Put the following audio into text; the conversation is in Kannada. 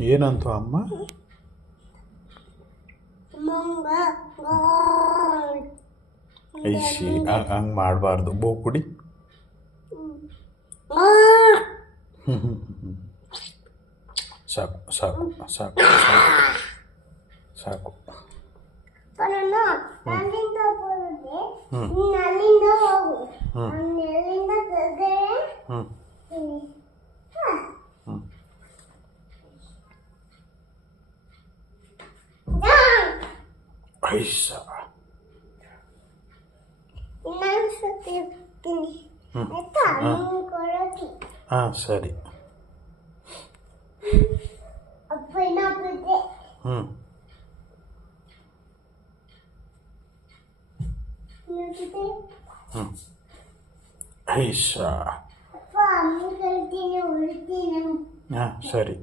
ಏನಂತು ಅಮ್ಮ? ಐಶಿ ಹಂಗೆ ಮಾಡಬಾರ್ದು. ಬೋ ಕುಡಿ. ಸಾಕು ಸಾಕು ಸಾಕು ಸಾಕು ಸಾಕು. ಐಸ ಹಾಂ ಸರಿ. ಐಸ ಹಾಂ ಸರಿ.